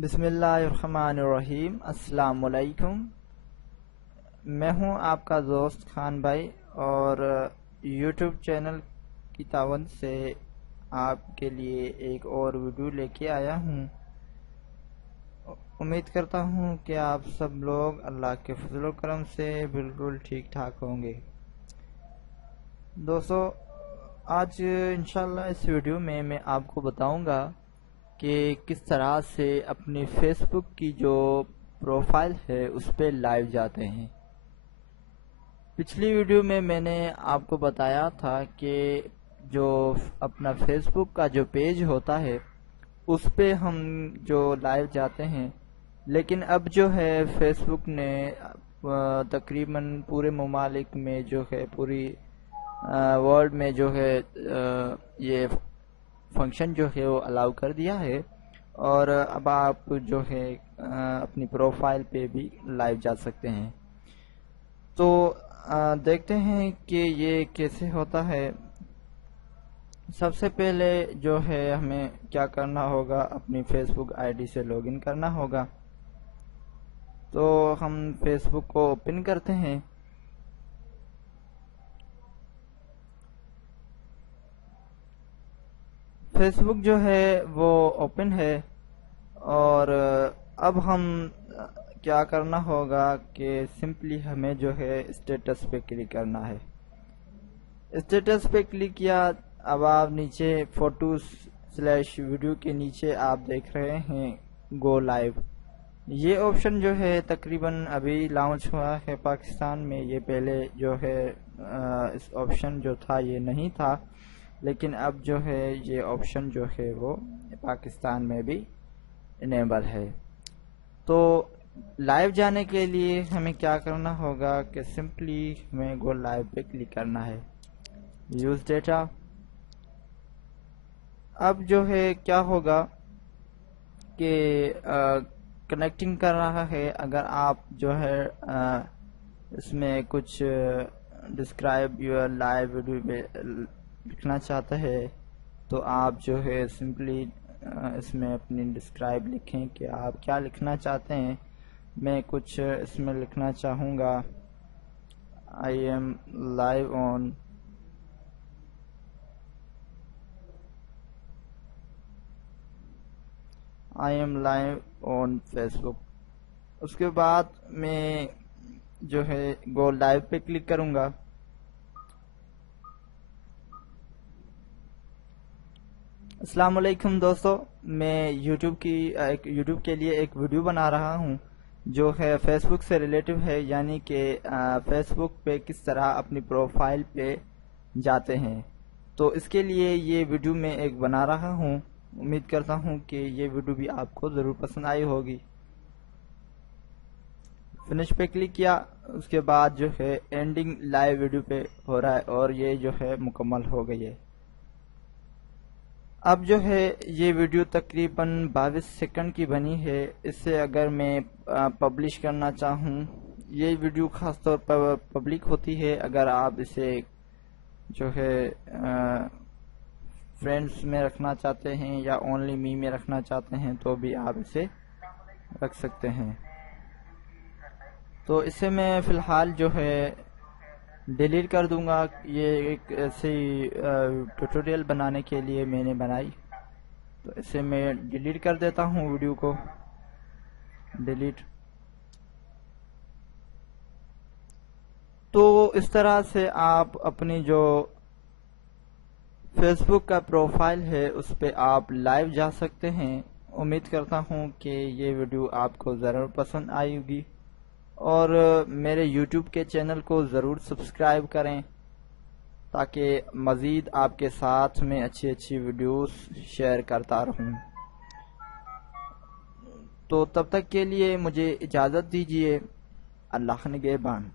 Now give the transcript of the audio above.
बिस्मिल्लाहिर्रहमानिर्रहीम। अस्सलाम वालेकुम। मैं हूं आपका दोस्त खान भाई और यूट्यूब चैनल की तावन से आपके लिए एक और वीडियो लेके आया हूं। उम्मीद करता हूं कि आप सब लोग अल्लाह के फजल व करम से बिल्कुल ठीक ठाक होंगे। दोस्तों, आज इंशाल्लाह इस वीडियो में मैं आपको बताऊंगा कि किस तरह से अपनी फेसबुक की जो प्रोफाइल है उस पर लाइव जाते हैं। पिछली वीडियो में मैंने आपको बताया था कि जो अपना फेसबुक का जो पेज होता है उस पे हम जो लाइव जाते हैं, लेकिन अब जो है फेसबुक ने तकरीबन पूरे ममालिक में जो है पूरी वर्ल्ड में जो है ये फंक्शन जो है वो अलाउ कर दिया है और अब आप जो है अपनी प्रोफाइल पे भी लाइव जा सकते हैं। तो देखते हैं कि ये कैसे होता है। सबसे पहले जो है हमें क्या करना होगा, अपनी फेसबुक आईडी से लॉगिन करना होगा। तो हम फेसबुक को ओपन करते हैं। फेसबुक जो है वो ओपन है और अब हम क्या करना होगा कि सिंपली हमें जो है स्टेटस पे क्लिक करना है। स्टेटस पे क्लिक किया। अब आप नीचे फोटो/वीडियो के नीचे आप देख रहे हैं गो लाइव। ये ऑप्शन जो है तकरीबन अभी लॉन्च हुआ है पाकिस्तान में। ये पहले जो है इस ऑप्शन जो था ये नहीं था, लेकिन अब जो है ये ऑप्शन जो है वो पाकिस्तान में भी इनेबल है। तो लाइव जाने के लिए हमें क्या करना होगा कि सिंपली हमें गो लाइव पे क्लिक करना है। Use data. अब जो है क्या होगा कि कनेक्टिंग कर रहा है। अगर आप जो है इसमें कुछ डिस्क्राइब योर लाइव वीडियो में लिखना चाहते हैं तो आप जो है सिंपली इसमें अपनी डिस्क्राइब लिखें कि आप क्या लिखना चाहते हैं। मैं कुछ इसमें लिखना चाहूँगा, I am live on Facebook. उसके बाद मैं जो है गो लाइव पे क्लिक करूँगा। अस्सलाम वालेकुम दोस्तों, मैं यूट्यूब के लिए एक वीडियो बना रहा हूं जो है फेसबुक से रिलेटिव है, यानी कि फेसबुक पे किस तरह अपनी प्रोफाइल पे जाते हैं। तो इसके लिए ये वीडियो मैं एक बना रहा हूं। उम्मीद करता हूं कि ये वीडियो भी आपको ज़रूर पसंद आई होगी। फिनिश पे क्लिक किया। उसके बाद जो है एंडिंग लाइव वीडियो पे हो रहा है और ये जो है मुकम्मल हो गई है। अब जो है ये वीडियो तकरीबन 22 सेकंड की बनी है। इससे अगर मैं पब्लिश करना चाहूँ, ये वीडियो खास तौर पर पब्लिक होती है। अगर आप इसे जो है फ्रेंड्स में रखना चाहते हैं या ओनली मी में रखना चाहते हैं तो भी आप इसे रख सकते हैं। तो इसे मैं फ़िलहाल जो है डिलीट कर दूंगा। ये एक ऐसी ट्यूटोरियल बनाने के लिए मैंने बनाई, तो इसे मैं डिलीट कर देता हूँ। वीडियो को डिलीट। तो इस तरह से आप अपनी जो फेसबुक का प्रोफाइल है उस पे आप लाइव जा सकते हैं। उम्मीद करता हूँ कि ये वीडियो आपको ज़रूर पसंद आई होगी और मेरे YouTube के चैनल को ज़रूर सब्सक्राइब करें ताकि मज़ीद आपके साथ में अच्छी वीडियोस शेयर करता रहूं। तो तब तक के लिए मुझे इजाज़त दीजिए। अल्लाह निगहबान।